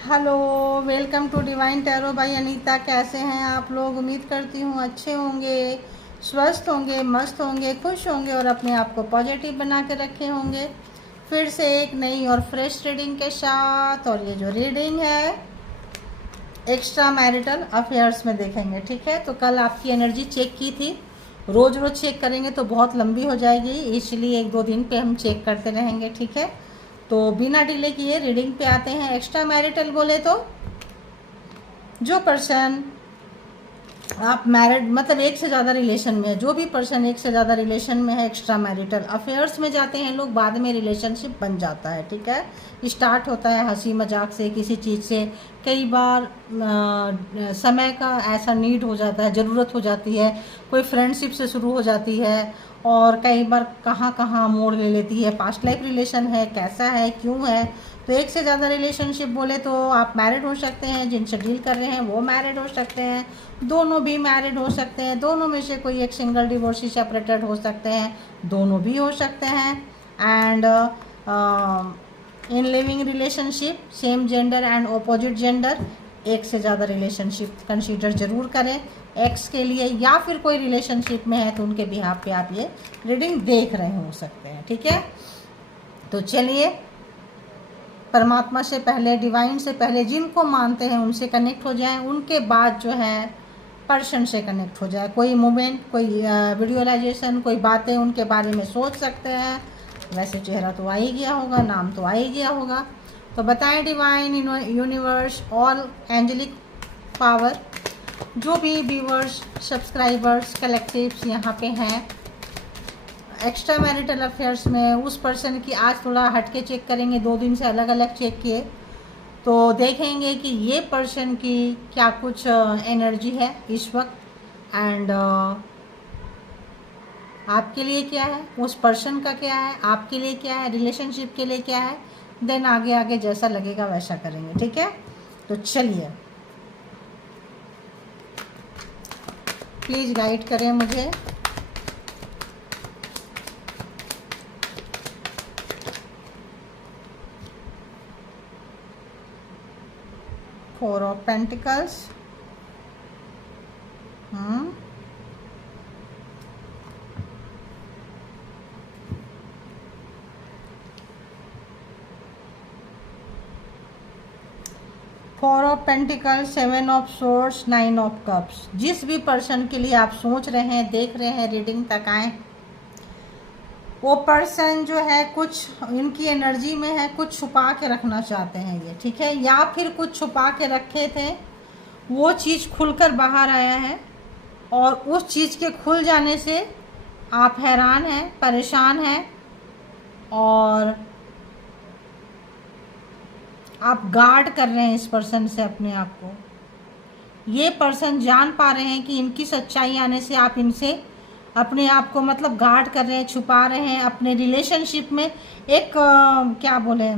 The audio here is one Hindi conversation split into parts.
Hello, welcome to divine tarot by Anita. कैसे हैं आप लोग? उम्मीद करती हूँ अच्छे होंगे, स्वस्थ होंगे, मस्त होंगे, खुश होंगे और अपने आप को पॉजिटिव बना के रखे होंगे। फिर से एक नई और फ्रेश रीडिंग के साथ। और ये जो रीडिंग है एक्स्ट्रा मैरिटल अफेयर्स में देखेंगे, ठीक है। तो कल आपकी एनर्जी चेक की थी, रोज़ रोज़ चेक करेंगे तो बहुत लंबी हो जाएगी, इसलिए एक दो दिन पे हम चेक करते रहेंगे, ठीक है। तो बिना डिले किए रीडिंग पे आते हैं। एक्स्ट्रा मैरिटल बोले तो जो पर्सन आप मैरिड मतलब एक से ज़्यादा रिलेशन में है, जो भी पर्सन एक से ज़्यादा रिलेशन में है, एक्स्ट्रा मैरिटल अफेयर्स में जाते हैं लोग, बाद में रिलेशनशिप बन जाता है, ठीक है। स्टार्ट होता है हंसी मजाक से, किसी चीज़ से, कई बार समय का ऐसा नीड हो जाता है, ज़रूरत हो जाती है, कोई फ्रेंडशिप से शुरू हो जाती है और कई बार कहाँ कहाँ मोड़ ले लेती है। पास्ट लाइफ रिलेशन है, कैसा है, क्यों है। तो एक से ज़्यादा रिलेशनशिप बोले तो आप मैरिड हो सकते हैं, जिनसे डील कर रहे हैं वो मैरिड हो सकते हैं, दोनों भी मैरिड हो सकते हैं, दोनों में से कोई एक सिंगल डिवोर्सी सेपरेटेड हो सकते हैं, दोनों भी हो सकते हैं। And in living relationship same gender and opposite gender, एक से ज़्यादा रिलेशनशिप कंसीडर ज़रूर करें एक्स के लिए, या फिर कोई रिलेशनशिप में है तो उनके बिहाफ पे आप ये रीडिंग देख रहे हो सकते हैं, ठीक है। तो चलिए, परमात्मा से पहले, डिवाइन से पहले, जिनको मानते हैं उनसे कनेक्ट हो जाएं, उनके बाद जो है पर्सन से कनेक्ट हो जाए। कोई मोमेंट, कोई विजुअलाइजेशन, कोई बातें उनके बारे में सोच सकते हैं। वैसे चेहरा तो आ ही गया होगा, नाम तो आ ही गया होगा। तो बताएं divine, universe, all angelic power, जो भी व्यूअर्स, सब्सक्राइबर्स, कलेक्टिव्स यहाँ पे हैं एक्स्ट्रा मैरिटल अफेयर्स में, उस पर्सन की आज थोड़ा हटके चेक करेंगे। 2 दिन से अलग अलग चेक किए तो देखेंगे कि ये पर्सन की क्या कुछ एनर्जी है इस वक्त, एंड आपके लिए क्या है, उस पर्सन का क्या है, आपके लिए क्या है, रिलेशनशिप के लिए क्या है। देन आगे आगे जैसा लगेगा वैसा करेंगे, ठीक है। तो चलिए, प्लीज़ गाइड करें मुझे। Four of pentacles, four of pentacle, 7 of source, 9 of cups. जिस भी पर्सन के लिए आप सोच रहे हैं, देख रहे हैं, रीडिंग तक आए, वो पर्सन जो है कुछ इनकी एनर्जी में है, कुछ छुपा के रखना चाहते हैं ये, ठीक है। या फिर कुछ छुपा के रखे थे, वो चीज़ खुलकर बाहर आया है और उस चीज़ के खुल जाने से आप हैरान हैं, परेशान हैं और आप गार्ड कर रहे हैं इस पर्सन से अपने आप को। ये पर्सन जान पा रहे हैं कि इनकी सच्चाई आने से आप इनसे अपने आप को मतलब गार्ड कर रहे हैं, छुपा रहे हैं। अपने रिलेशनशिप में एक क्या बोले,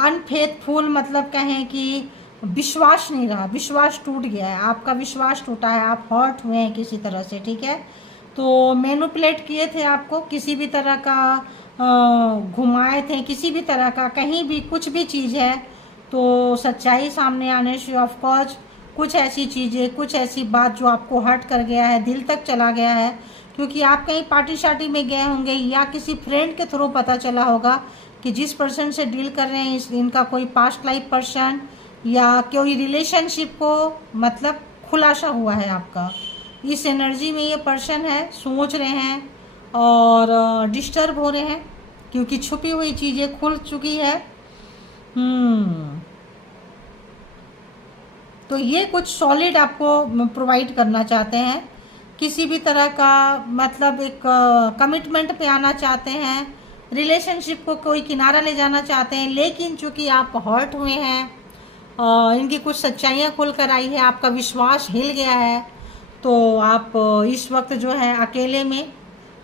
अनफेथफुल, मतलब कहें कि विश्वास नहीं रहा, विश्वास टूट गया है, आपका विश्वास टूटा है, आप हर्ट हुए हैं किसी तरह से, ठीक है। तो मैनिपुलेट किए थे आपको, किसी भी तरह का घुमाए थे, किसी भी तरह का, कहीं भी कुछ भी चीज़ है तो सच्चाई सामने आने से ऑफ कोर्स कुछ ऐसी चीज़ें, कुछ ऐसी बात जो आपको हर्ट कर गया है, दिल तक चला गया है, क्योंकि आप कहीं पार्टी शार्टी में गए होंगे या किसी फ्रेंड के थ्रू पता चला होगा कि जिस पर्सन से डील कर रहे हैं इनका कोई पास्ट लाइफ पर्सन या कोई रिलेशनशिप को मतलब खुलासा हुआ है आपका। इस एनर्जी में ये पर्सन है, सोच रहे हैं और डिस्टर्ब हो रहे हैं क्योंकि छुपी हुई चीज़ें खुल चुकी है। तो ये कुछ सॉलिड आपको प्रोवाइड करना चाहते हैं, किसी भी तरह का मतलब एक कमिटमेंट पे आना चाहते हैं, रिलेशनशिप को कोई किनारा ले जाना चाहते हैं, लेकिन चूंकि आप हर्ट हुए हैं, इनकी कुछ सच्चाइयाँ खुल कर आई है, आपका विश्वास हिल गया है, तो आप इस वक्त जो है अकेले में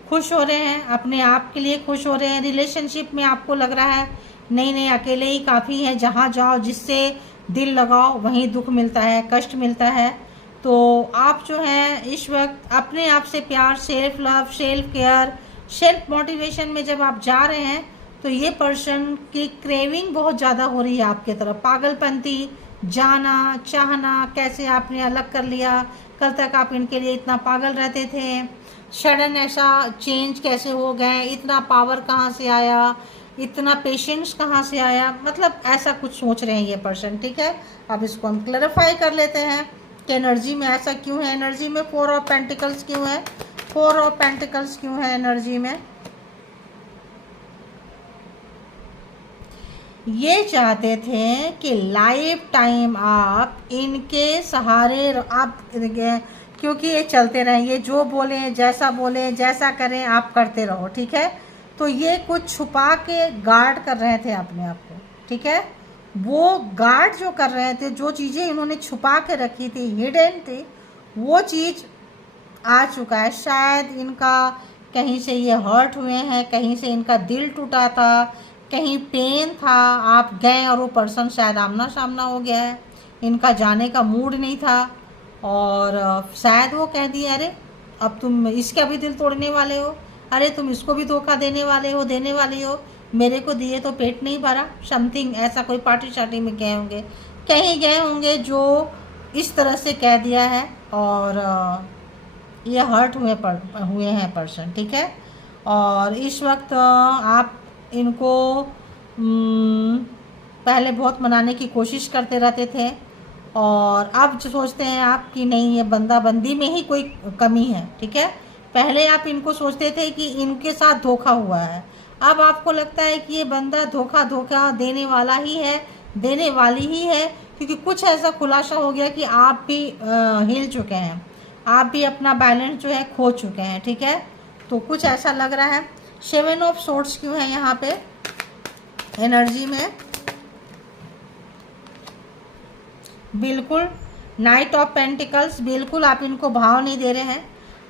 खुश हो रहे हैं, अपने आप के लिए खुश हो रहे हैं। रिलेशनशिप में आपको लग रहा है नहीं नहीं, अकेले ही काफ़ी है, जहाँ जाओ जिससे दिल लगाओ वहीं दुख मिलता है, कष्ट मिलता है। तो आप जो है इस वक्त अपने आप से प्यार, self love, self care, self motivation में जब आप जा रहे हैं तो ये पर्सन की क्रेविंग बहुत ज़्यादा हो रही है आपके तरफ, पागलपंती, जाना चाहना, कैसे आपने अलग कर लिया, कल तक आप इनके लिए इतना पागल रहते थे, सडन ऐसा चेंज कैसे हो गए, इतना पावर कहाँ से आया, इतना पेशेंस कहाँ से आया, मतलब ऐसा कुछ सोच रहे हैं ये पर्सन। ठीक है, अब इसको हम क्लैरिफाई कर लेते हैं कि एनर्जी में ऐसा क्यों है, एनर्जी में 4 ऑफ पेंटिकल्स क्यों है, 4 ऑफ पेंटिकल्स क्यों है एनर्जी में। ये चाहते थे कि लाइफ टाइम आप इनके सहारे आप, क्योंकि ये चलते रहें, ये जो बोलें, जैसा करें आप करते रहो। ठीक है, तो ये कुछ छुपा के गार्ड कर रहे थे अपने आप को। ठीक है, वो गार्ड जो कर रहे थे, जो चीज़ें इन्होंने छुपा के रखी थी, हिडन थी, वो चीज़ आ चुका है। शायद इनका कहीं से ये हर्ट हुए हैं, कहीं से इनका दिल टूटा था, कहीं पेन था, आप गए और वो पर्सन शायद आमना सामना हो गया है, इनका जाने का मूड नहीं था, और शायद वो कह दिए अरे अब तुम इसका भी दिल तोड़ने वाले हो, अरे तुम इसको भी धोखा देने वाली हो, मेरे को दिए तो पेट नहीं भरा, समथिंग ऐसा कोई पार्टी शार्टी में गए होंगे, कहीं गए होंगे जो इस तरह से कह दिया है, और ये हर्ट हुए हैं पर्सन। ठीक है, और इस वक्त आप इनको पहले बहुत मनाने की कोशिश करते रहते थे, और अब जो सोचते हैं आप कि नहीं, ये बंदी में ही कोई कमी है। ठीक है, पहले आप इनको सोचते थे कि इनके साथ धोखा हुआ है, अब आपको लगता है कि ये बंदा धोखा देने वाला ही है, देने वाली ही है, क्योंकि कुछ ऐसा खुलासा हो गया कि आप भी हिल चुके हैं, आप भी अपना बैलेंस जो है खो चुके हैं। ठीक है, तो कुछ ऐसा लग रहा है। 7 ऑफ सोर्ड्स क्यों है यहाँ पे एनर्जी में, बिल्कुल नाइट ऑफ पेंटिकल्स, बिल्कुल आप इनको भाव नहीं दे रहे हैं,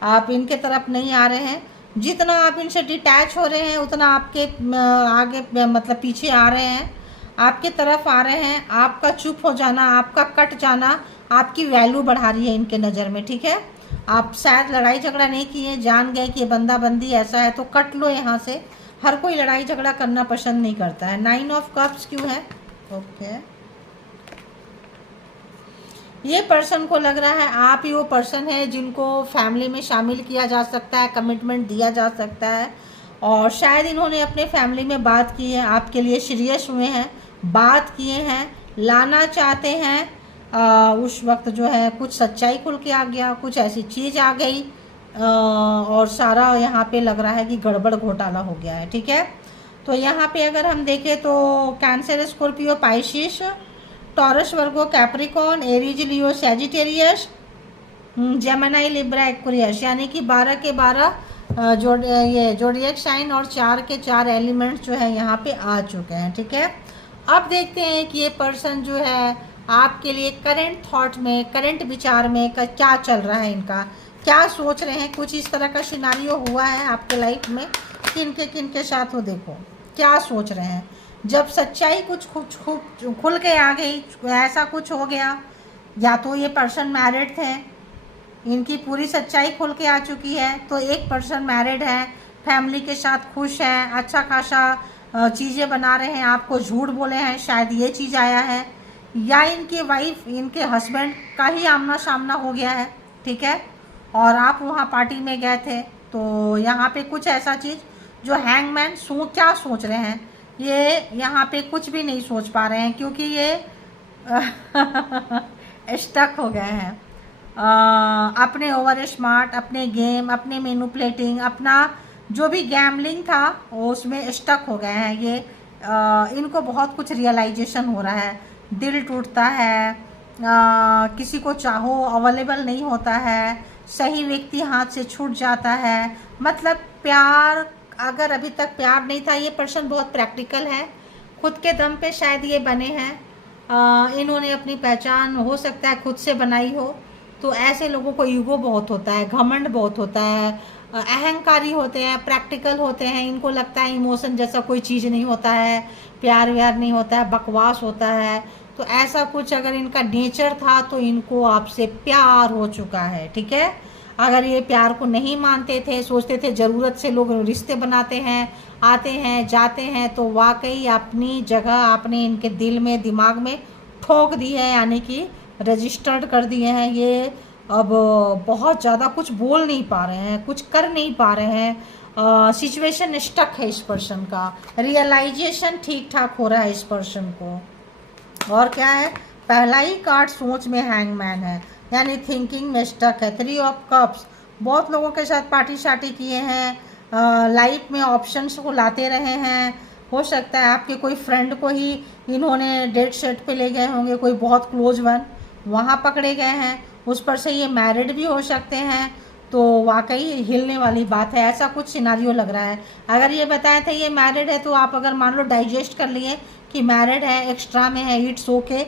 आप इनके तरफ नहीं आ रहे हैं, जितना आप इनसे डिटैच हो रहे हैं उतना आपके आगे मतलब पीछे आ रहे हैं, आपके तरफ आ रहे हैं। आपका चुप हो जाना, आपका कट जाना आपकी वैल्यू बढ़ा रही है इनके नज़र में। ठीक है, आप शायद लड़ाई झगड़ा नहीं किए, जान गए कि ये बंदी ऐसा है तो कट लो यहाँ से। हर कोई लड़ाई झगड़ा करना पसंद नहीं करता है। 9 ऑफ कप्स क्यों है, ओके, ये पर्सन को लग रहा है आप ही वो पर्सन है जिनको फैमिली में शामिल किया जा सकता है, कमिटमेंट दिया जा सकता है, और शायद इन्होंने अपने फैमिली में बात की है, आपके लिए सीरियस हुए हैं, बात किए हैं, लाना चाहते हैं। उस वक्त जो है कुछ सच्चाई खुल के आ गया, कुछ ऐसी चीज़ आ गई, और सारा यहाँ पे लग रहा है कि गड़बड़ घोटाला हो गया है। ठीक है, तो यहाँ पे अगर हम देखें तो कैंसर, स्कॉर्पियो, पाइसिस, टॉरस, वर्गो, कैप्रिकॉन, एरीज, लियो, सैजिटेरियस, जेमिनी, लिब्रा, एक्वेरियस, यानी कि 12 के 12 ये जोडिएक साइन और 4 के 4 एलिमेंट्स जो है यहाँ पे आ चुके हैं। ठीक है, अब देखते हैं कि ये पर्सन जो है आपके लिए करंट थॉट में, करंट विचार में क्या चल रहा है, इनका क्या सोच रहे हैं। कुछ इस तरह का सिनारियो हुआ है आपके लाइफ में, किन के साथ हो, देखो क्या सोच रहे हैं। जब सच्चाई कुछ खुल के आ गई, ऐसा कुछ हो गया, या तो ये पर्सन मैरिड थे, इनकी पूरी सच्चाई खुल के आ चुकी है, तो एक पर्सन मैरिड है, फैमिली के साथ खुश है, अच्छा खासा चीज़ें बना रहे हैं, आपको झूठ बोले हैं, शायद ये चीज़ आया है, या इनकी वाइफ, इनके हस्बैंड का ही आमना सामना हो गया है। ठीक है, और आप वहाँ पार्टी में गए थे, तो यहाँ पे कुछ ऐसा चीज़ जो हैंगमैन क्या सोच रहे हैं, ये यहाँ पे कुछ भी नहीं सोच पा रहे हैं, क्योंकि ये स्टक हो गए हैं अपने ओवर स्मार्ट, अपने गेम, अपने मैनिपुलेटिंग, अपना जो भी गैम्बलिंग था वो उसमें स्टक हो गए हैं। ये इनको बहुत कुछ रियलाइजेशन हो रहा है, दिल टूटता है, किसी को चाहो अवेलेबल नहीं होता है, सही व्यक्ति हाथ से छूट जाता है, मतलब प्यार, अगर अभी तक प्यार नहीं था। ये पर्सन बहुत प्रैक्टिकल है, खुद के दम पे शायद ये बने हैं, इन्होंने अपनी पहचान हो सकता है खुद से बनाई हो। तो ऐसे लोगों को ईगो बहुत होता है, घमंड बहुत होता है, अहंकारी होते हैं, प्रैक्टिकल होते हैं, इनको लगता है इमोशन जैसा कोई चीज़ नहीं होता है, प्यार व्यार नहीं होता है, बकवास होता है। तो ऐसा कुछ अगर इनका नेचर था तो इनको आपसे प्यार हो चुका है। ठीक है, अगर ये प्यार को नहीं मानते थे, सोचते थे ज़रूरत से लोग रिश्ते बनाते हैं, आते हैं जाते हैं, तो वाकई अपनी जगह आपने इनके दिल में दिमाग में ठोक दी है, यानी कि रजिस्टर्ड कर दिए हैं। ये अब बहुत ज़्यादा कुछ बोल नहीं पा रहे हैं, कुछ कर नहीं पा रहे हैं, सिचुएशन स्टक है इस पर्सन का, रियलाइजेशन ठीक ठाक हो रहा है इस पर्सन को। और क्या है, पहला ही कार्ड सोच में हैंगमैन है, यानी थिंकिंग में स्टक है। 3 ऑफ कप्स, बहुत लोगों के साथ पार्टी शार्टी किए हैं, लाइफ में ऑप्शंस को लाते रहे हैं। हो सकता है आपके कोई फ्रेंड को ही इन्होंने डेट सेट पे ले गए होंगे, कोई बहुत क्लोज वन वहाँ पकड़े गए हैं, उस पर से ये मैरिड भी हो सकते हैं। तो वाकई हिलने वाली बात है, ऐसा कुछ सिनारियो लग रहा है। अगर ये बताया था ये मैरिड है, तो आप अगर मान लो डाइजेस्ट कर लिए कि मैरिड है, एक्स्ट्रा में है, इट्स ओके।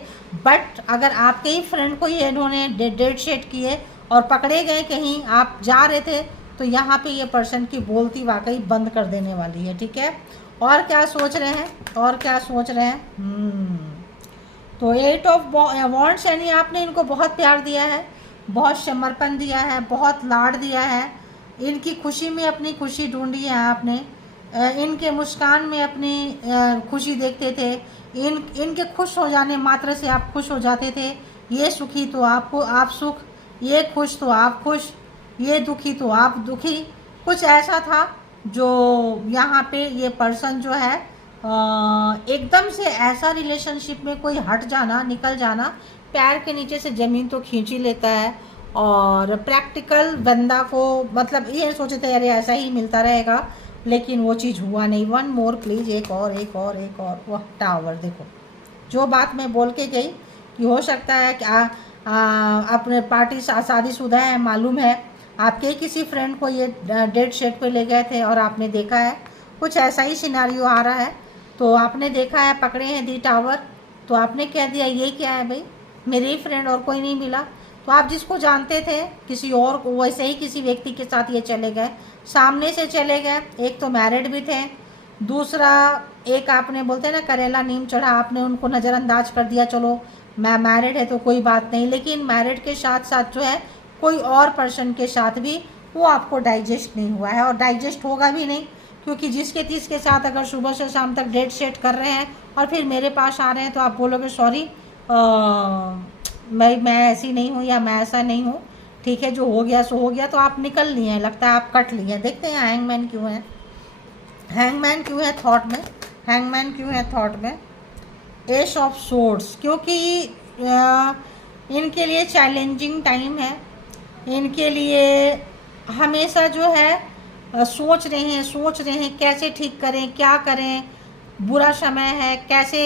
बट अगर आपके ही फ्रेंड को ये इन्होंने डेट सेट किए और पकड़े गए, कहीं आप जा रहे थे, तो यहाँ पे ये पर्सन की बोलती वाकई बंद कर देने वाली है। ठीक है, और क्या सोच रहे हैं, और क्या सोच रहे हैं? तो 8 ऑफ वॉन्ड्स, यानी आपने इनको बहुत प्यार दिया है, बहुत समर्पण दिया है, बहुत लाड दिया है, इनकी खुशी में अपनी खुशी ढूंढी है आपने, इनके मुस्कान में अपनी खुशी देखते थे, इनके खुश हो जाने मात्र से आप खुश हो जाते थे। ये सुखी तो आपको आप सुख, ये खुश तो आप खुश, ये दुखी तो आप दुखी। कुछ ऐसा था जो यहाँ पे ये पर्सन जो है एकदम से ऐसा रिलेशनशिप में कोई हट जाना, निकल जाना, पैर के नीचे से ज़मीन तो खींच ही लेता है। और प्रैक्टिकल बंदा को मतलब ये सोचे थे अरे ऐसा ही मिलता रहेगा, लेकिन वो चीज़ हुआ नहीं। 1 मोर प्लीज़, एक और एक और एक और। वह टावर देखो, जो बात मैं बोल के गई कि हो सकता है कि अपने पार्टी शादीशुदा है, मालूम है आपके किसी फ्रेंड को ये डेट सेट पे ले गए थे और आपने देखा है, कुछ ऐसा ही सिनारियो आ रहा है। तो आपने देखा है, पकड़े हैं दी टावर, तो आपने कह दिया ये क्या है भाई, मेरे ही फ्रेंड और कोई नहीं मिला। तो आप जिसको जानते थे किसी और को, वैसे ही किसी व्यक्ति के साथ ये चले गए, सामने से चले गए। एक तो मैरिड भी थे, दूसरा एक आपने बोलते हैं ना करेला नीम चढ़ा, आपने उनको नज़रअंदाज कर दिया, चलो मैं मैरिड है तो कोई बात नहीं। लेकिन मैरिड के साथ साथ जो है कोई और पर्सन के साथ भी वो आपको डाइजेस्ट नहीं हुआ है, और डाइजेस्ट होगा भी नहीं, क्योंकि जिसके जिसके साथ अगर सुबह से शाम तक डेट सेट कर रहे हैं और फिर मेरे पास आ रहे हैं, तो आप बोलोगे सॉरी मैं ऐसी नहीं हूँ या मैं ऐसा नहीं हूँ, ठीक है जो हो गया सो हो गया। तो आप निकल लिए हैं, लगता है आप कट लिए हैं। देखते हैं हैंगमैन क्यों है, हैंगमैन क्यों है थॉट में, हैंगमैन क्यों है थॉट में। एस ऑफ सोर्ड्स, क्योंकि इनके लिए चैलेंजिंग टाइम है, इनके लिए हमेशा जो है सोच रहे हैं कैसे ठीक करें, क्या करें, बुरा समय है, कैसे,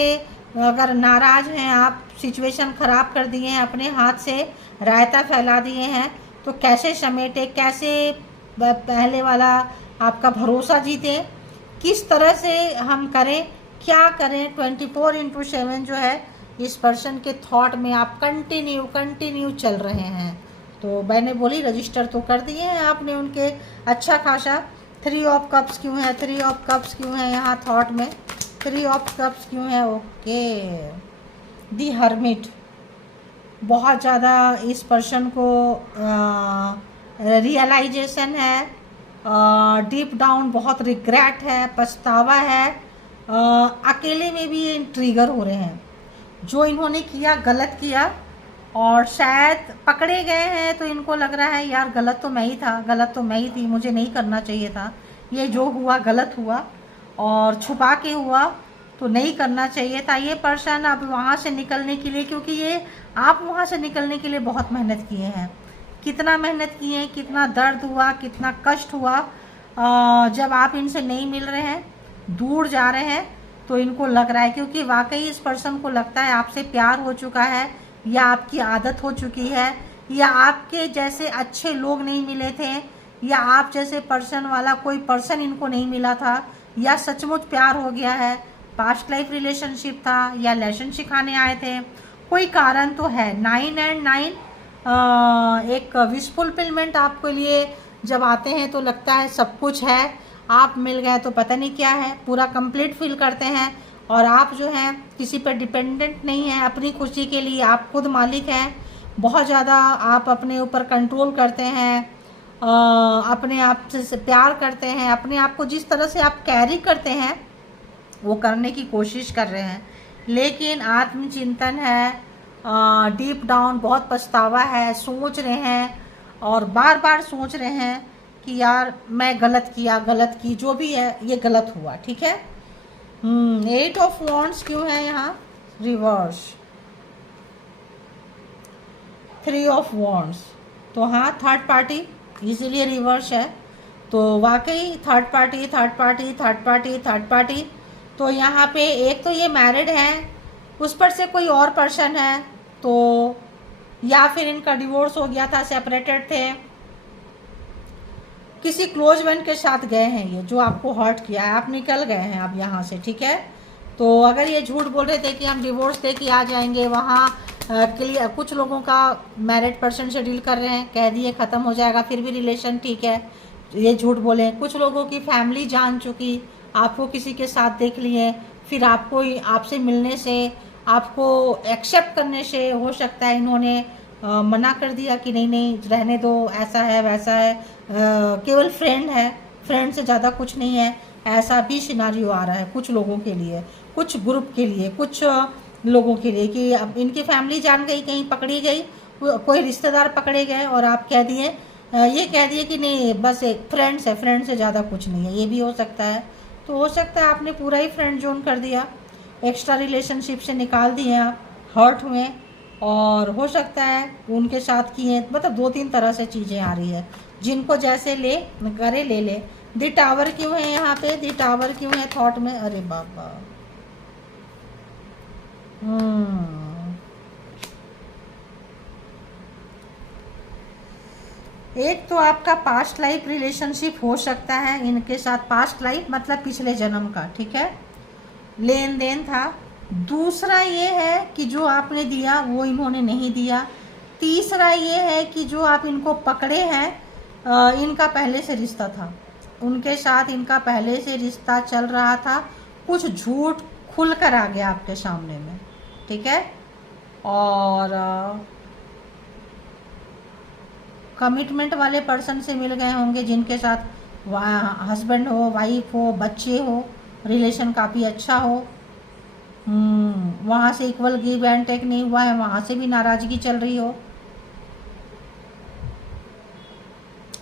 अगर नाराज़ हैं आप, सिचुएशन ख़राब कर दिए हैं, अपने हाथ से रायता फैला दिए हैं, तो कैसे समेटे, कैसे पहले वाला आपका भरोसा जीते, किस तरह से हम करें, क्या करें। 24/7 जो है इस पर्सन के थॉट में आप कंटिन्यू चल रहे हैं। तो मैंने बोली रजिस्टर तो कर दिए हैं आपने उनके अच्छा खासा। 3 ऑफ कप्स क्यों है, 3 ऑफ कप्स क्यों है यहाँ थॉट में, 3 ऑफ कप्स क्यों है। ओके, दी हर्मिट, बहुत ज़्यादा इस पर्सन को रियलाइजेशन है, डीप डाउन बहुत रिग्रेट है, पछतावा है, अकेले में भी ट्रिगर हो रहे हैं, जो इन्होंने किया गलत किया, और शायद पकड़े गए हैं तो इनको लग रहा है यार गलत तो मैं ही था, गलत तो मैं ही थी, मुझे नहीं करना चाहिए था, ये जो हुआ गलत हुआ और छुपा के हुआ तो नहीं करना चाहिए था। ये पर्सन अब वहाँ से निकलने के लिए, क्योंकि ये आप वहाँ से निकलने के लिए बहुत मेहनत किए हैं, कितना मेहनत किए हैं, कितना दर्द हुआ, कितना कष्ट हुआ, जब आप इनसे नहीं मिल रहे हैं, दूर जा रहे हैं, तो इनको लग रहा है, क्योंकि वाकई इस पर्सन को लगता है आपसे प्यार हो चुका है, या आपकी आदत हो चुकी है, या आपके जैसे अच्छे लोग नहीं मिले थे, या आप जैसे पर्सन वाला कोई पर्सन इनको नहीं मिला था, या सचमुच प्यार हो गया है, पास्ट लाइफ रिलेशनशिप था, या लेसन सिखाने आए थे, कोई कारण तो है। 9 और 9 एक विश फुलफिलमेंट आपके लिए जब आते हैं तो लगता है सब कुछ है, आप मिल गए तो पता नहीं क्या है, पूरा कंप्लीट फील करते हैं, और आप जो हैं किसी पर डिपेंडेंट नहीं हैं, अपनी खुशी के लिए आप खुद मालिक हैं, बहुत ज़्यादा आप अपने ऊपर कंट्रोल करते हैं, अपने आप से प्यार करते हैं, अपने आप को जिस तरह से आप कैरी करते हैं वो करने की कोशिश कर रहे हैं, लेकिन आत्मचिंतन है, डीप डाउन बहुत पछतावा है, सोच रहे हैं और बार बार सोच रहे हैं कि यार मैं गलत किया, गलत की, जो भी है ये गलत हुआ, ठीक है। 8 ऑफ वॉन्ड्स क्यों है यहाँ रिवर्स, 3 ऑफ वॉन्ड्स, तो हाँ थर्ड पार्टी इसीलिए रिवर्स है। तो वाकई third party third party third party third party, तो यहाँ पे एक तो ये मैरिड है, उस पर से कोई और पर्सन है, तो या फिर इनका डिवोर्स हो गया था, सेपरेटेड थे, किसी क्लोज वन के साथ गए हैं ये, जो आपको हर्ट किया है, आप निकल गए हैं अब यहाँ से, ठीक है। तो अगर ये झूठ बोल रहे थे कि हम डिवोर्स दे के आ जाएंगे, वहाँ क्लियर, कुछ लोगों का मैरिड पर्सन से डील कर रहे हैं, कह दिए ख़त्म हो जाएगा, फिर भी रिलेशन ठीक है, ये झूठ बोले। कुछ लोगों की फैमिली जान चुकी, आपको किसी के साथ देख लिए, फिर आपको आपसे मिलने से, आपको एक्सेप्ट करने से हो सकता है इन्होंने मना कर दिया कि नहीं नहीं रहने दो, ऐसा है वैसा है, केवल फ्रेंड है, फ्रेंड से ज़्यादा कुछ नहीं है, ऐसा भी सिनारियो आ रहा है कुछ लोगों के लिए, कुछ ग्रुप के लिए, कुछ लोगों के लिए कि अब इनकी फैमिली जान गई, कहीं पकड़ी गई, कोई रिश्तेदार पकड़े गए और आप कह दिए, ये कह दिए कि नहीं बस एक फ्रेंड्स है, फ्रेंड से ज़्यादा कुछ नहीं है, ये भी हो सकता है। तो हो सकता है आपने पूरा ही फ्रेंड जोन कर दिया, एक्स्ट्रा रिलेशनशिप से निकाल दिए आप, हर्ट हुए, और हो सकता है उनके साथ किए, मतलब 2-3 तरह से चीज़ें आ रही है, जिनको जैसे ले करे ले ले। द टावर क्यों है यहाँ पे, द टावर क्यों है थॉट में, अरे बाबा, एक तो आपका पास्ट लाइफ रिलेशनशिप हो सकता है इनके साथ, पास्ट लाइफ मतलब पिछले जन्म का, ठीक है, लेन देन था। दूसरा ये है कि जो आपने दिया वो इन्होंने नहीं दिया। तीसरा ये है कि जो आप इनको पकड़े हैं, इनका पहले से रिश्ता था, उनके साथ इनका पहले से रिश्ता चल रहा था, कुछ झूठ खुल कर आ गया आपके सामने में, ठीक है। और कमिटमेंट वाले पर्सन से मिल गए होंगे, जिनके साथ हस्बैंड हो, वाइफ हो, बच्चे हो, रिलेशन काफ़ी अच्छा हो। वहाँ से इक्वल गिव एंड टेक नहीं हुआ है, वहाँ से भी नाराज़गी चल रही हो।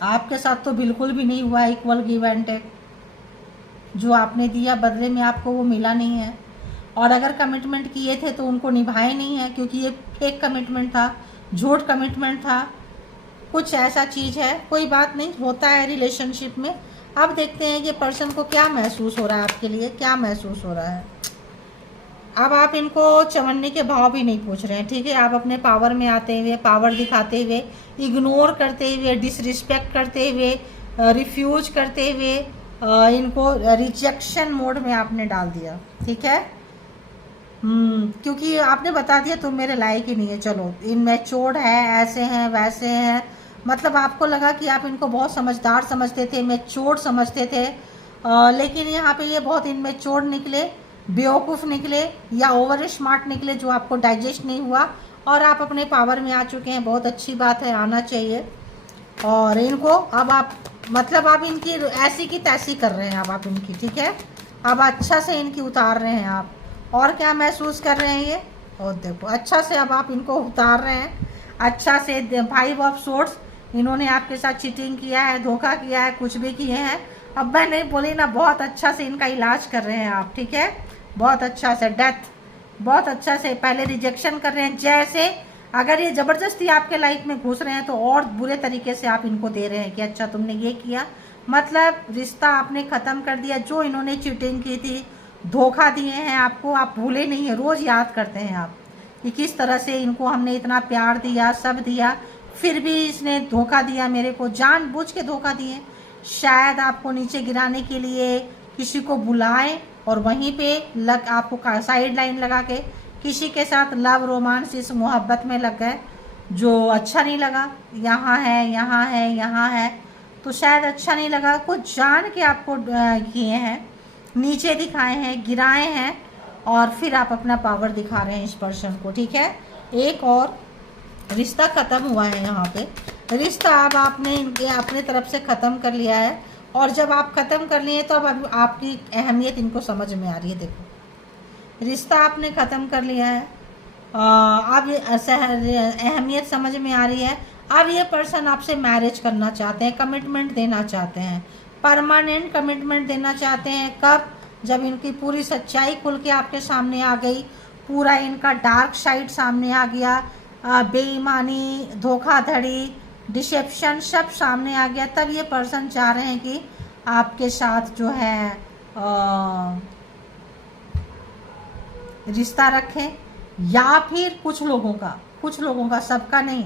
आपके साथ तो बिल्कुल भी नहीं हुआ है इक्वल गिव एंड टेक, जो आपने दिया बदले में आपको वो मिला नहीं है, और अगर कमिटमेंट किए थे तो उनको निभाए नहीं है, क्योंकि ये फेक कमिटमेंट था, झूठ कमिटमेंट था, कुछ ऐसा चीज़ है। कोई बात नहीं, होता है रिलेशनशिप में। अब देखते हैं ये पर्सन को क्या महसूस हो रहा है, आपके लिए क्या महसूस हो रहा है। अब आप इनको चवन्नी के भाव भी नहीं पूछ रहे हैं, ठीक है। आप अपने पावर में आते हुए, पावर दिखाते हुए, इग्नोर करते हुए, डिसरिस्पेक्ट करते हुए, रिफ्यूज करते हुए, इनको रिजेक्शन मोड में आपने डाल दिया, ठीक है। क्योंकि आपने बता दिया तुम मेरे लायक ही नहीं है, चलो इनमैच्योर्ड है, ऐसे हैं वैसे हैं, मतलब आपको लगा कि आप इनको बहुत समझदार समझते थे, मैच्योर्ड समझते थे, लेकिन यहाँ पे ये बहुत इनमैच्योर्ड निकले, बेवकूफ़ निकले, या ओवर स्मार्ट निकले, जो आपको डाइजेस्ट नहीं हुआ, और आप अपने पावर में आ चुके हैं। बहुत अच्छी बात है, आना चाहिए। और इनको अब आप, मतलब आप इनकी ऐसी की तैसी कर रहे हैं, अब आप इनकी, ठीक है, अब अच्छा से इनकी उतार रहे हैं आप। और क्या महसूस कर रहे हैं ये, और देखो अच्छा से अब आप इनको उतार रहे हैं, अच्छा से। 5 ऑफ सोर्ड्स, इन्होंने आपके साथ चीटिंग किया है, धोखा किया है, कुछ भी किए हैं, अब मैं नहीं बोली ना, बहुत अच्छा से इनका इलाज कर रहे हैं आप, ठीक है, बहुत अच्छा से। डेथ, बहुत अच्छा से, पहले रिजेक्शन कर रहे हैं, जैसे अगर ये ज़बरदस्ती आपके लाइफ में घुस रहे हैं तो और बुरे तरीके से आप इनको दे रहे हैं कि अच्छा तुमने ये किया, मतलब रिश्ता आपने ख़त्म कर दिया। जो इन्होंने चीटिंग की थी, धोखा दिए हैं आपको, आप भूले नहीं हैं, रोज़ याद करते हैं आप कि किस तरह से इनको हमने इतना प्यार दिया, सब दिया, फिर भी इसने धोखा दिया मेरे को, जानबूझ के धोखा दिए। शायद आपको नीचे गिराने के लिए किसी को बुलाए और वहीं पे आपको साइड लाइन लगा के किसी के साथ लव रोमांस, इस मोहब्बत में लग गए, जो अच्छा नहीं लगा। यहाँ है, यहाँ है, यहाँ है, तो शायद अच्छा नहीं लगा, कुछ जान के आपको किए हैं, नीचे दिखाए हैं, गिराए हैं, और फिर आप अपना पावर दिखा रहे हैं इस पर्सन को, ठीक है। एक और रिश्ता ख़त्म हुआ है यहाँ पे, रिश्ता अब आपने ये अपने तरफ से ख़त्म कर लिया है, और जब आप ख़त्म कर लिए तो अब आपकी अहमियत इनको समझ में आ रही है। देखो, रिश्ता आपने ख़त्म कर लिया है, अब अहमियत समझ में आ रही है। अब ये पर्सन आपसे मैरिज करना चाहते हैं, कमिटमेंट देना चाहते हैं, परमानेंट कमिटमेंट देना चाहते हैं। कब? जब इनकी पूरी सच्चाई खुल के आपके सामने आ गई, पूरा इनका डार्क साइड सामने आ गया, बेईमानी, धोखाधड़ी, डिसेप्शन सब सामने आ गया, तब ये पर्सन चाह रहे हैं कि आपके साथ जो है रिश्ता रखें। या फिर कुछ लोगों का, सबका नहीं,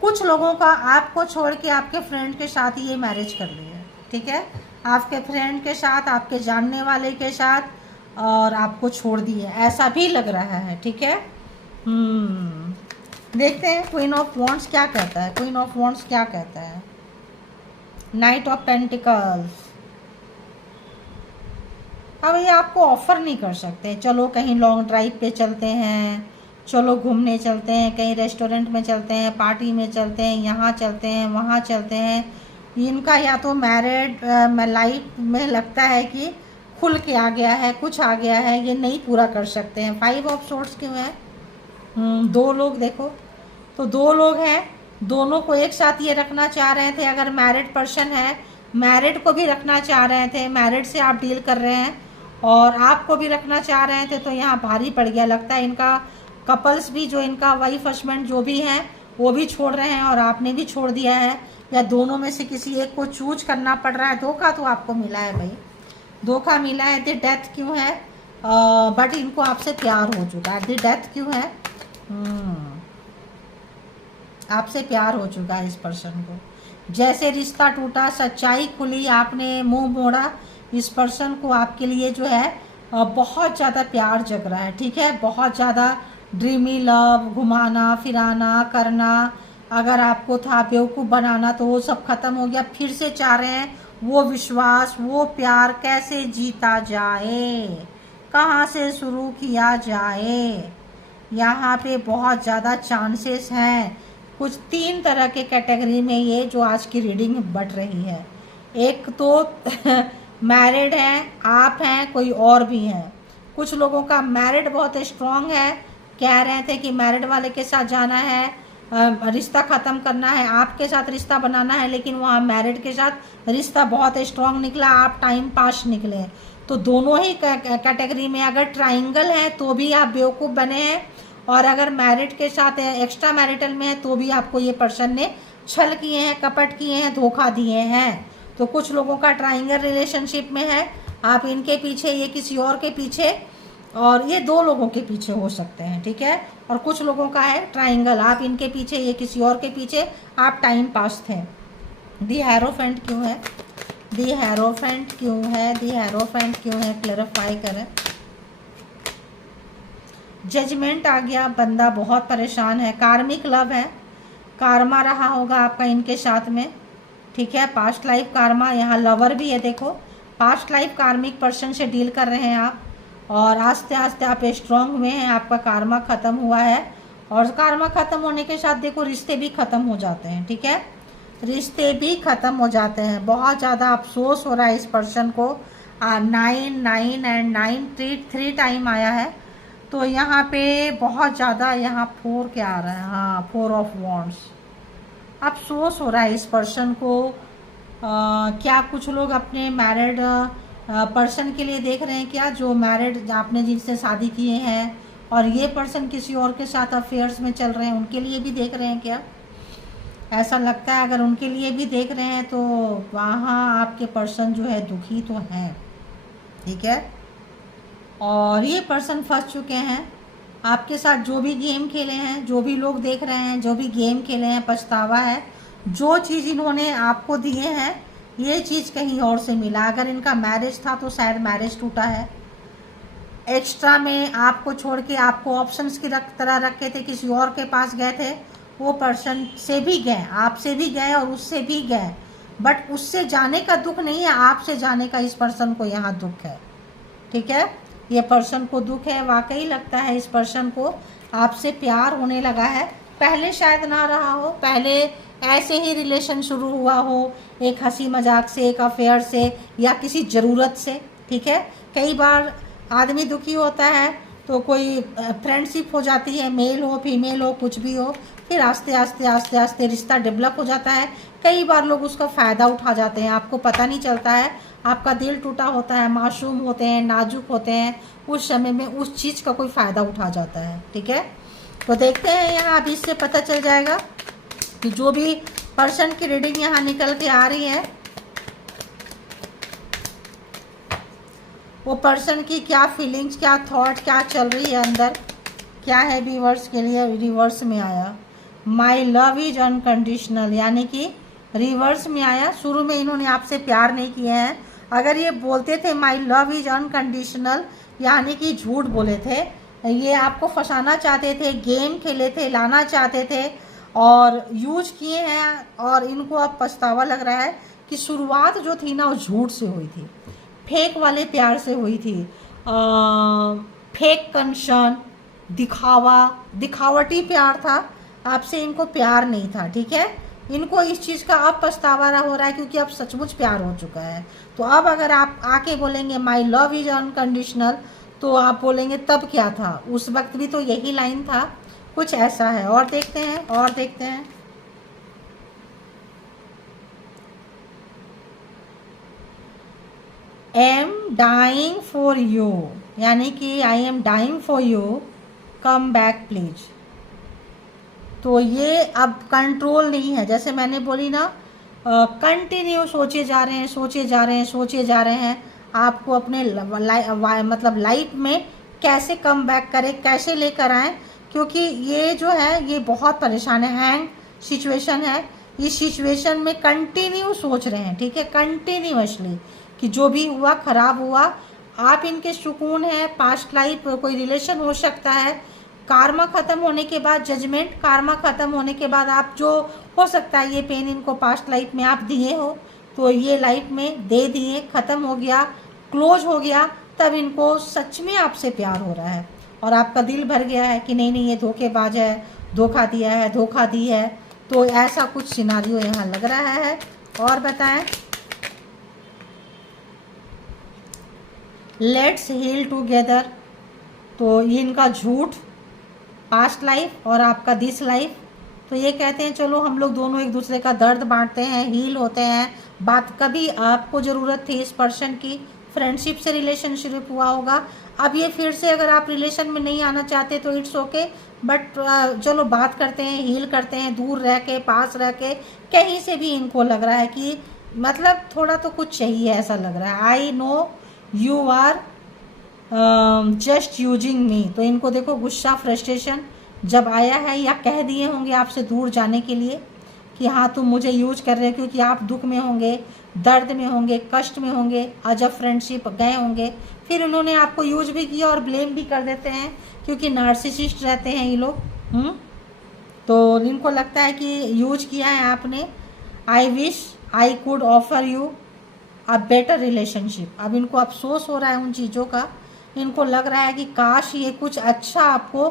कुछ लोगों का आपको छोड़ के आपके फ्रेंड के साथ ही ये मैरिज कर ली है। ठीक है, आपके फ्रेंड के साथ, आपके जानने वाले के साथ, और आपको छोड़ दी है, ऐसा भी लग रहा है। ठीक है, देखते हैं क्वीन ऑफ वॉन्ड्स क्या कहता है। क्वीन ऑफ वॉन्ड्स क्या कहता है? Night of pentacles. अब ये आपको ऑफर नहीं कर सकते, चलो कहीं लॉन्ग ड्राइव पे चलते हैं, चलो घूमने चलते हैं, कहीं रेस्टोरेंट में चलते हैं, पार्टी में चलते हैं, यहाँ चलते हैं, वहाँ चलते हैं। इनका या तो मैरिड लाइफ में लगता है कि खुल के आ गया है, कुछ आ गया है, ये नहीं पूरा कर सकते हैं। 5 ऑफ सोर्ड्स क्यों है? 2 लोग, देखो तो 2 लोग हैं, दोनों को एक साथ ये रखना चाह रहे थे। अगर मैरिड पर्सन है, मैरिड को भी रखना चाह रहे थे, मैरिड से आप डील कर रहे हैं और आपको भी रखना चाह रहे थे, तो यहाँ भारी पड़ गया। लगता है इनका कपल्स भी, जो इनका वाइफ हस्बैंड जो भी हैं, वो भी छोड़ रहे हैं और आपने भी छोड़ दिया है, या दोनों में से किसी एक को चूज करना पड़ रहा है। धोखा तो आपको मिला है भाई, धोखा मिला है। द डेथ क्यों है? बट इनको आपसे प्यार हो चुका है। द डेथ क्यों है? आपसे प्यार हो चुका है इस पर्सन को। जैसे रिश्ता टूटा, सच्चाई खुली, आपने मुंह मोड़ा, इस पर्सन को आपके लिए जो है बहुत ज़्यादा प्यार जग रहा है। ठीक है, बहुत ज़्यादा ड्रीमी लव, घुमाना फिराना करना, अगर आपको था बेवकूफ़ बनाना, तो वो सब खत्म हो गया। फिर से चाह रहे हैं वो विश्वास, वो प्यार कैसे जीता जाए, कहाँ से शुरू किया जाए। यहाँ पे बहुत ज़्यादा चांसेस हैं। कुछ 3 तरह के कैटेगरी में ये जो आज की रीडिंग बट रही है। एक तो मैरिड हैं, आप हैं, कोई और भी हैं। कुछ लोगों का मैरिड बहुत स्ट्रांग है, कह रहे थे कि मैरिड वाले के साथ जाना है, रिश्ता ख़त्म करना है, आपके साथ रिश्ता बनाना है, लेकिन वहाँ मैरिड के साथ रिश्ता बहुत स्ट्रांग निकला, आप टाइम पास निकले। तो दोनों ही कैटेगरी में, अगर ट्राइंगल है तो भी आप बेवकूफ़ बने हैं, और अगर मैरिड के साथ एक्स्ट्रा मैरिटल में है तो भी आपको ये पर्सन ने छल किए हैं, कपट किए हैं, धोखा दिए हैं। तो कुछ लोगों का ट्राइंगल रिलेशनशिप में है, आप इनके पीछे, ये किसी और के पीछे, और ये 2 लोगों के पीछे हो सकते हैं। ठीक है, और कुछ लोगों का है ट्राइंगल, आप इनके पीछे, ये किसी और के पीछे, आप टाइम पास थे। दी हेरोफेंट क्यों है? दी हेरोफेंट क्यों है? दी हेरोफेंट क्यों है? क्लैरिफाई करें। जजमेंट आ गया, बंदा बहुत परेशान है। कार्मिक लव है, कारमा रहा होगा आपका इनके साथ में। ठीक है, पास्ट लाइफ कारमा, यहाँ लवर भी है। देखो, पास्ट लाइफ कार्मिक पर्सन से डील कर रहे हैं आप, और आस्ते आस्ते आप स्ट्रांग हुए हैं, आपका कारमा ख़त्म हुआ है। और कारमा ख़त्म होने के साथ देखो रिश्ते भी ख़त्म हो जाते हैं। ठीक है, रिश्ते भी ख़त्म हो जाते हैं। बहुत ज़्यादा अफसोस हो रहा है इस पर्सन को। 9 9 एंड 9 3 टाइम आया है, तो यहाँ पे बहुत ज़्यादा, यहाँ 4 क्या आ रहा है? हाँ, 4 ऑफ वॉन्ड्स। अफसोस हो रहा है इस पर्सन को। क्या कुछ लोग अपने मैरिड पर्सन के लिए देख रहे हैं क्या, जो मैरिड, आपने जिनसे शादी किए हैं और ये पर्सन किसी और के साथ अफेयर्स में चल रहे हैं, उनके लिए भी देख रहे हैं क्या? ऐसा लगता है अगर उनके लिए भी देख रहे हैं तो वहाँ आपके पर्सन जो है दुखी तो हैं। ठीक है, और ये पर्सन फंस चुके हैं आपके साथ। जो भी गेम खेले हैं, जो भी लोग देख रहे हैं, जो भी गेम खेले हैं, पछतावा है। जो चीज़ इन्होंने आपको दिए हैं, ये चीज़ कहीं और से मिला। अगर इनका मैरिज था तो शायद मैरिज टूटा है। एक्स्ट्रा में आपको छोड़ के, आपको ऑप्शंस की तरह रखे थे, किसी और के पास गए थे। वो पर्सन से भी गए, आपसे भी गए और उससे भी गए, बट उससे जाने का दुख नहीं है, आपसे जाने का इस पर्सन को यहाँ दुख है। ठीक है, ये पर्सन को दुख है। वाकई लगता है इस पर्सन को आपसे प्यार होने लगा है, पहले शायद ना रहा हो, पहले ऐसे ही रिलेशन शुरू हुआ हो, एक हंसी मजाक से, एक अफेयर से, या किसी ज़रूरत से, ठीक है। कई बार आदमी दुखी होता है तो कोई फ्रेंडशिप हो जाती है, मेल हो फीमेल हो कुछ भी हो, फिर आस्ते आस्ते आस्ते आस्ते रिश्ता डेवलप हो जाता है। कई बार लोग उसका फ़ायदा उठा जाते हैं, आपको पता नहीं चलता है, आपका दिल टूटा होता है, मासूम होते हैं, नाजुक होते हैं, उस समय में उस चीज़ का कोई फ़ायदा उठा जाता है, ठीक है। तो देखते हैं यहाँ, अभी इससे पता चल जाएगा कि जो भी पर्सन की रीडिंग यहाँ निकल के आ रही है वो पर्सन की क्या फीलिंग्स, क्या थॉट, क्या चल रही है अंदर, क्या है व्यूअर्स के लिए। रिवर्स में आया माई लव इज अनकंडीशनल, यानी कि रिवर्स में आया। शुरू में इन्होंने आपसे प्यार नहीं किया है। अगर ये बोलते थे माई लव इज अनकंडीशनल, यानी कि झूठ बोले थे, ये आपको फंसाना चाहते थे, गेम खेले थे, लाना चाहते थे और यूज किए हैं। और इनको अब पछतावा लग रहा है कि शुरुआत जो थी ना वो झूठ से हुई थी, फेक वाले प्यार से हुई थी, फेक कंसर्न, दिखावटी प्यार था, आपसे इनको प्यार नहीं था, ठीक है। इनको इस चीज़ का अब पछतावा हो रहा है क्योंकि अब सचमुच प्यार हो चुका है। तो अब अगर आप आके बोलेंगे माई लव इज अनकंडीशनल, तो आप बोलेंगे तब क्या था, उस वक्त भी तो यही लाइन था, कुछ ऐसा है। और देखते हैं, और देखते हैं। एम डाइंग फॉर यू, यानी कि I am dying for you, come back please. तो ये अब कंट्रोल नहीं है, जैसे मैंने बोली ना, कंटिन्यू सोचे जा रहे हैं, सोचे जा रहे हैं, सोचे जा रहे हैं आपको अपने मतलब लाइफ में कैसे कम बैक करें, कैसे लेकर आएँ, क्योंकि ये जो है ये बहुत परेशान है, हैंग सिचुएशन है। इस सिचुएशन में कंटिन्यू सोच रहे हैं, ठीक है, कंटिन्यूअसली, कि जो भी हुआ खराब हुआ। आप इनके सुकून है, पास्ट लाइफ कोई रिलेशन हो सकता है, कार्मा ख़त्म होने के बाद जजमेंट, कार्मा ख़त्म होने के बाद आप जो हो सकता है ये पेन इनको पास्ट लाइफ में आप दिए हो, तो ये लाइफ में दे दिए, ख़त्म हो गया, क्लोज हो गया, तब इनको सच में आपसे प्यार हो रहा है और आपका दिल भर गया है कि नहीं नहीं ये धोखेबाज है, धोखा दिया है, धोखा दी है। तो ऐसा कुछ सिनारियो यहाँ लग रहा है। और बताएं, लेट्स हील टुगेदर। तो ये इनका झूठ, पास्ट लाइफ और आपका दिस लाइफ, तो ये कहते हैं चलो हम लोग दोनों एक दूसरे का दर्द बांटते हैं, हील होते हैं। बात कभी आपको ज़रूरत थी इस पर्सन की, फ्रेंडशिप से रिलेशनशिप हुआ होगा, अब ये फिर से अगर आप रिलेशन में नहीं आना चाहते तो इट्स ओके, बट चलो बात करते हैं, हील करते हैं, दूर रह के, पास रह के, कहीं से भी इनको लग रहा है कि मतलब थोड़ा तो कुछ चाहिए, ऐसा लग रहा है। I know you are just using me. तो इनको देखो गुस्सा, फ्रस्ट्रेशन जब आया है, या कह दिए होंगे आपसे दूर जाने के लिए कि हाँ तुम मुझे यूज कर रहे हो, क्योंकि आप दुख में होंगे, दर्द में होंगे, कष्ट में होंगे, और जब फ्रेंडशिप गए होंगे फिर उन्होंने आपको यूज भी किया और ब्लेम भी कर देते हैं, क्योंकि नार्सिसिस्ट रहते हैं ये लोग। तो इनको लगता है कि यूज किया है आपने। I wish I could offer you a better relationship. अब इनको अफसोस हो रहा है उन चीज़ों का, इनको लग रहा है कि काश ये कुछ अच्छा आपको,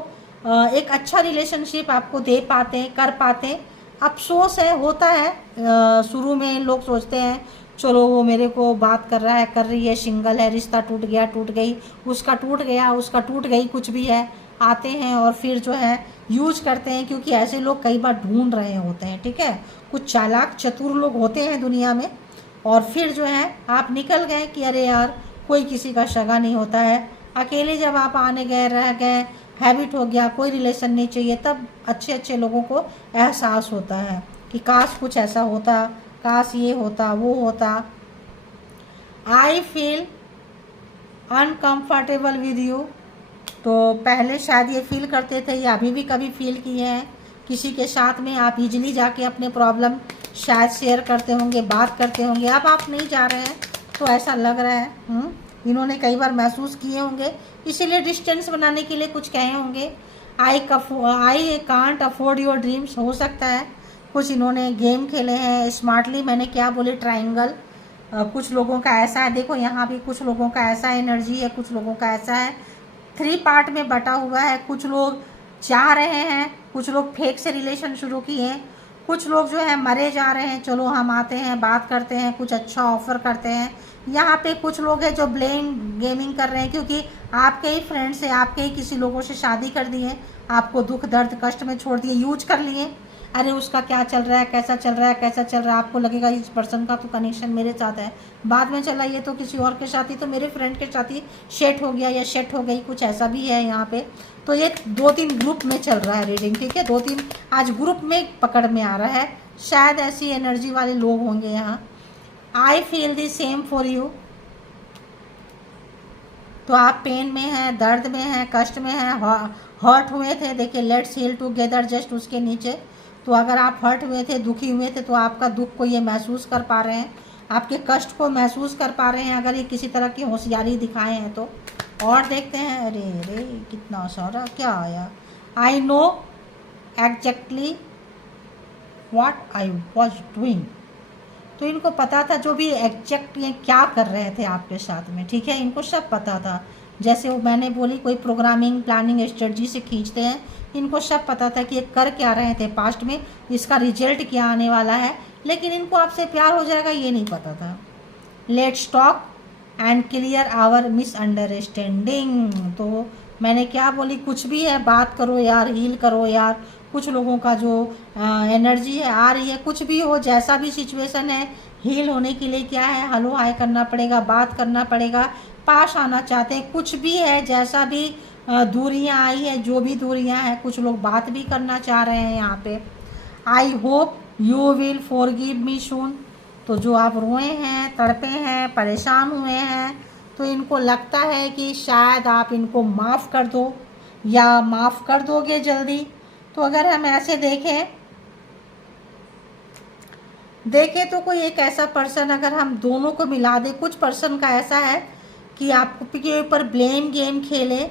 एक अच्छा रिलेशनशिप आपको दे पाते, कर पाते। अफसोस है, होता है, शुरू में लोग सोचते हैं चलो वो मेरे को बात कर रहा है, कर रही है, सिंगल है, रिश्ता टूट गया, टूट गई, उसका टूट गया, उसका टूट गई, कुछ भी है, आते हैं और फिर जो है यूज करते हैं, क्योंकि ऐसे लोग कई बार ढूंढ रहे होते हैं, ठीक है। कुछ चालाक चतुर लोग होते हैं दुनिया में, और फिर जो है आप निकल गए कि अरे यार कोई किसी का सगा नहीं होता है, अकेले जब आप आने गए, रह गए, हैबिट हो गया, कोई रिलेशन नहीं चाहिए, तब अच्छे अच्छे लोगों को एहसास होता है कि काश कुछ ऐसा होता, काश ये होता, वो होता। I feel uncomfortable with you. तो पहले शायद ये फील करते थे, या अभी भी कभी फील किए हैं किसी के साथ में, आप इजीली जाके अपने प्रॉब्लम शायद शेयर करते होंगे, बात करते होंगे, अब आप नहीं जा रहे हैं तो ऐसा लग रहा है। इन्होंने कई बार महसूस किए होंगे, इसीलिए डिस्टेंस बनाने के लिए कुछ कहे होंगे। I can't afford your dreams, हो सकता है कुछ इन्होंने गेम खेले हैं स्मार्टली। मैंने क्या बोले, ट्रायंगल। कुछ लोगों का ऐसा है, देखो यहाँ भी कुछ लोगों का ऐसा एनर्जी है, कुछ लोगों का ऐसा है, 3 पार्ट में बटा हुआ है। कुछ लोग जा रहे हैं, कुछ लोग फेक से रिलेशन शुरू किए हैं, कुछ लोग जो है मरे जा रहे हैं, चलो हम आते हैं बात करते हैं, कुछ अच्छा ऑफर करते हैं। यहाँ पे कुछ लोग हैं जो ब्लेम गेमिंग कर रहे हैं, क्योंकि आपके ही फ्रेंड्स से, आपके ही किसी लोगों से शादी कर दिए, आपको दुख दर्द कष्ट में छोड़ दिए, यूज कर लिए। अरे उसका क्या चल रहा है, कैसा चल रहा है, कैसा चल रहा है, आपको लगेगा इस पर्सन का तो कनेक्शन मेरे साथ है, बाद में चला ये तो किसी और के साथ ही, तो मेरे फ्रेंड के साथ ही शेट हो गया या शेट हो गई, कुछ ऐसा भी है यहाँ पे। तो ये 2-3 ग्रुप में चल रहा है रीडिंग, ठीक है, 2-3 आज ग्रुप में पकड़ में आ रहा है, शायद ऐसी एनर्जी वाले लोग होंगे यहाँ। I feel the same for you. तो आप पेन में हैं, दर्द में हैं, कष्ट में हैं, हर्ट हुए थे, देखिए लेट्स हील टुगेदर जस्ट उसके नीचे। तो अगर आप हर्ट हुए थे, दुखी हुए थे, तो आपका दुख को ये महसूस कर पा रहे हैं, आपके कष्ट को महसूस कर पा रहे हैं, अगर ये किसी तरह की होशियारी दिखाए हैं तो। और देखते हैं, अरे अरे कितना सारा क्या आया। I know exactly what I was doing. तो इनको पता था जो भी एग्जैक्ट ये क्या कर रहे थे आपके साथ में, ठीक है, इनको सब पता था। जैसे वो मैंने बोली कोई प्रोग्रामिंग प्लानिंग स्ट्रेटजी से खींचते हैं, इनको सब पता था कि ये कर क्या रहे थे पास्ट में, इसका रिजल्ट क्या आने वाला है, लेकिन इनको आपसे प्यार हो जाएगा ये नहीं पता था। Let's talk and clear our misunderstanding. तो मैंने क्या बोली, कुछ भी है बात करो यार, हील करो यार। कुछ लोगों का जो एनर्जी है आ रही है, कुछ भी हो, जैसा भी सिचुएशन है, हील होने के लिए क्या है, हलो हाय करना पड़ेगा, बात करना पड़ेगा, पास आना चाहते हैं, कुछ भी है, जैसा भी दूरियां आई है, जो भी दूरियां हैं, कुछ लोग बात भी करना चाह रहे हैं यहाँ पे। I hope you will forgive me soon. तो जो आप रोए हैं, तड़पे हैं, परेशान हुए हैं, तो इनको लगता है कि शायद आप इनको माफ़ कर दो या माफ़ कर दोगे जल्दी। तो अगर हम ऐसे देखें तो कोई एक ऐसा पर्सन, अगर हम दोनों को मिला दें, कुछ पर्सन का ऐसा है कि आपके ऊपर ब्लेम गेम खेले,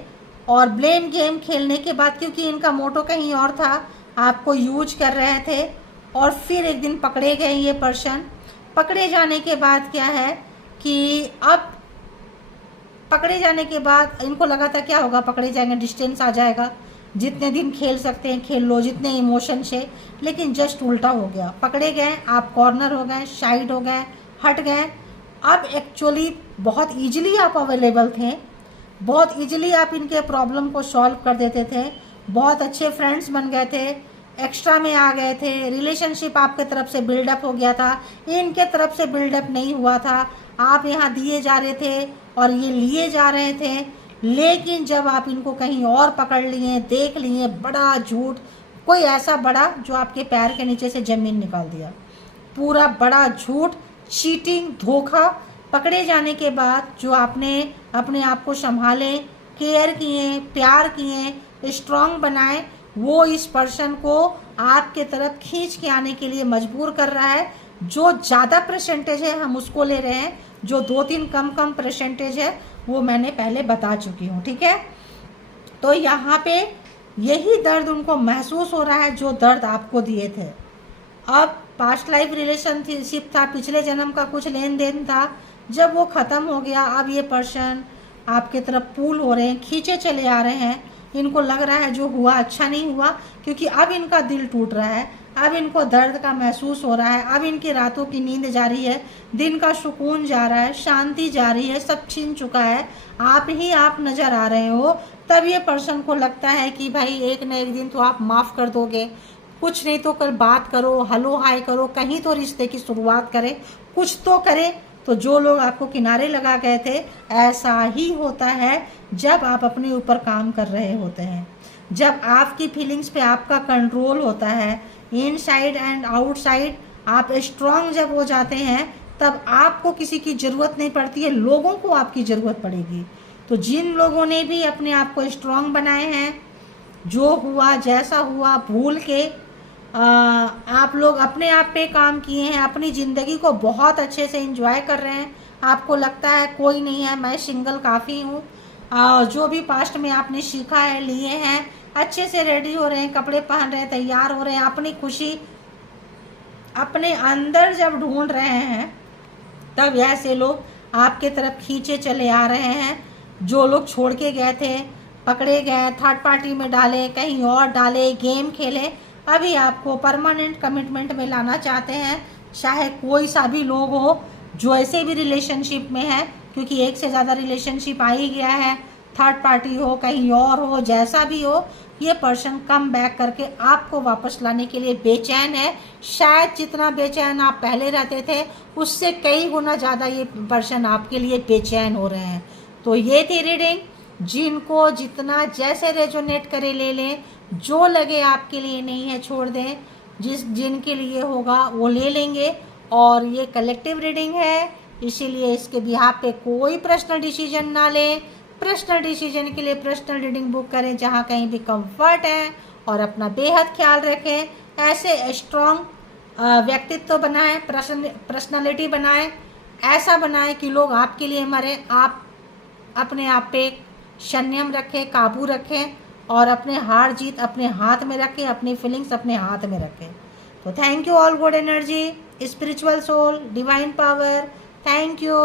और ब्लेम गेम खेलने के बाद, क्योंकि इनका मोटो कहीं और था, आपको यूज कर रहे थे, और फिर एक दिन पकड़े गए ये पर्सन। पकड़े जाने के बाद क्या है कि अब पकड़े जाने के बाद इनको लगा था क्या होगा, पकड़े जाएंगे, डिस्टेंस आ जाएगा, जितने दिन खेल सकते हैं खेल लो, जितने इमोशन से, लेकिन जस्ट उल्टा हो गया। पकड़े गए, आप कॉर्नर हो गए, साइड हो गए, हट गए। अब एक्चुअली बहुत इजीली आप अवेलेबल थे, बहुत इजीली आप इनके प्रॉब्लम को सॉल्व कर देते थे, बहुत अच्छे फ्रेंड्स बन गए थे, एक्स्ट्रा में आ गए थे, रिलेशनशिप आपके तरफ से बिल्डअप हो गया था, इनके तरफ से बिल्डअप नहीं हुआ था, आप यहाँ दिए जा रहे थे और ये लिए जा रहे थे। लेकिन जब आप इनको कहीं और पकड़ लिए, देख लिए, बड़ा झूठ, कोई ऐसा बड़ा जो आपके पैर के नीचे से ज़मीन निकाल दिया, पूरा बड़ा झूठ, चीटिंग, धोखा। पकड़े जाने के बाद जो आपने अपने आप को संभाले, केयर किए, प्यार किए, स्ट्रांग बनाए, वो इस पर्सन को आपके तरफ खींच के आने के लिए मजबूर कर रहा है। जो ज़्यादा परसेंटेज है हम उसको ले रहे हैं, जो 2-3 कम परसेंटेज है वो मैंने पहले बता चुकी हूँ, ठीक है। तो यहाँ पे यही दर्द उनको महसूस हो रहा है जो दर्द आपको दिए थे। अब पास्ट लाइफ रिलेशनशिप था, पिछले जन्म का कुछ लेन देन था, जब वो ख़त्म हो गया, अब ये पर्सन आपके तरफ पुल हो रहे हैं, खींचे चले आ रहे हैं। इनको लग रहा है जो हुआ अच्छा नहीं हुआ, क्योंकि अब इनका दिल टूट रहा है, अब इनको दर्द का महसूस हो रहा है, अब इनकी रातों की नींद जा रही है, दिन का सुकून जा रहा है, शांति जा रही है, सब छीन चुका है, आप ही आप नज़र आ रहे हो। तब ये पर्सन को लगता है कि भाई एक न एक दिन तो आप माफ़ कर दोगे, कुछ नहीं तो कर बात करो, हलो हाय करो, कहीं तो रिश्ते की शुरुआत करें, कुछ तो करें। तो जो लोग आपको किनारे लगा गए थे, ऐसा ही होता है जब आप अपने ऊपर काम कर रहे होते हैं, जब आपकी फीलिंग्स पे आपका कंट्रोल होता है, इनसाइड एंड आउटसाइड आप स्ट्रांग जब हो जाते हैं, तब आपको किसी की ज़रूरत नहीं पड़ती है, लोगों को आपकी ज़रूरत पड़ेगी। तो जिन लोगों ने भी अपने आप को स्ट्रांग बनाए हैं, जो हुआ जैसा हुआ भूल के आप लोग अपने आप पे काम किए हैं, अपनी ज़िंदगी को बहुत अच्छे से एंजॉय कर रहे हैं। आपको लगता है कोई नहीं है, मैं सिंगल काफ़ी हूँ। जो भी पास्ट में आपने सीखा है, लिए हैं, अच्छे से रेडी हो रहे हैं, कपड़े पहन रहे हैं, तैयार हो रहे हैं, अपनी खुशी अपने अंदर जब ढूंढ रहे हैं, तब ऐसे लोग आपके तरफ खींचे चले आ रहे हैं। जो लोग छोड़ के गए थे, पकड़े गए, थर्ड पार्टी में डाले, कहीं और डाले, गेम खेले, अभी आपको परमानेंट कमिटमेंट में लाना चाहते हैं। चाहे कोई सा भी लोग हो जो ऐसे भी रिलेशनशिप में है, क्योंकि एक से ज़्यादा रिलेशनशिप आ ही गया है, थर्ड पार्टी हो, कहीं और हो, जैसा भी हो, ये पर्सन कम बैक करके आपको वापस लाने के लिए बेचैन है। शायद जितना बेचैन आप पहले रहते थे उससे कई गुना ज़्यादा ये पर्सन आपके लिए बेचैन हो रहे हैं। तो ये थी रीडिंग। जिनको जितना जैसे रेजोनेट करे ले लें, जो लगे आपके लिए नहीं है छोड़ दें, जिनके लिए होगा वो ले लेंगे। और ये कलेक्टिव रीडिंग है, इसीलिए इसके बिहाफ पे कोई पर्सनल डिसीजन ना लें। पर्सनल डिसीजन के लिए पर्सनल रीडिंग बुक करें जहाँ कहीं भी कंफर्ट है, और अपना बेहद ख्याल रखें। ऐसे स्ट्रॉन्ग व्यक्तित्व बनाएं, पर्सनालिटी बनाएं, ऐसा बनाएं कि लोग आपके लिए मरे। आप अपने आप पे संयम रखें, काबू रखें, और अपने हार जीत अपने हाथ में रखें, अपनी फीलिंग्स अपने हाथ में रखें। तो thank you all, good energy, spiritual soul, divine power, thank you.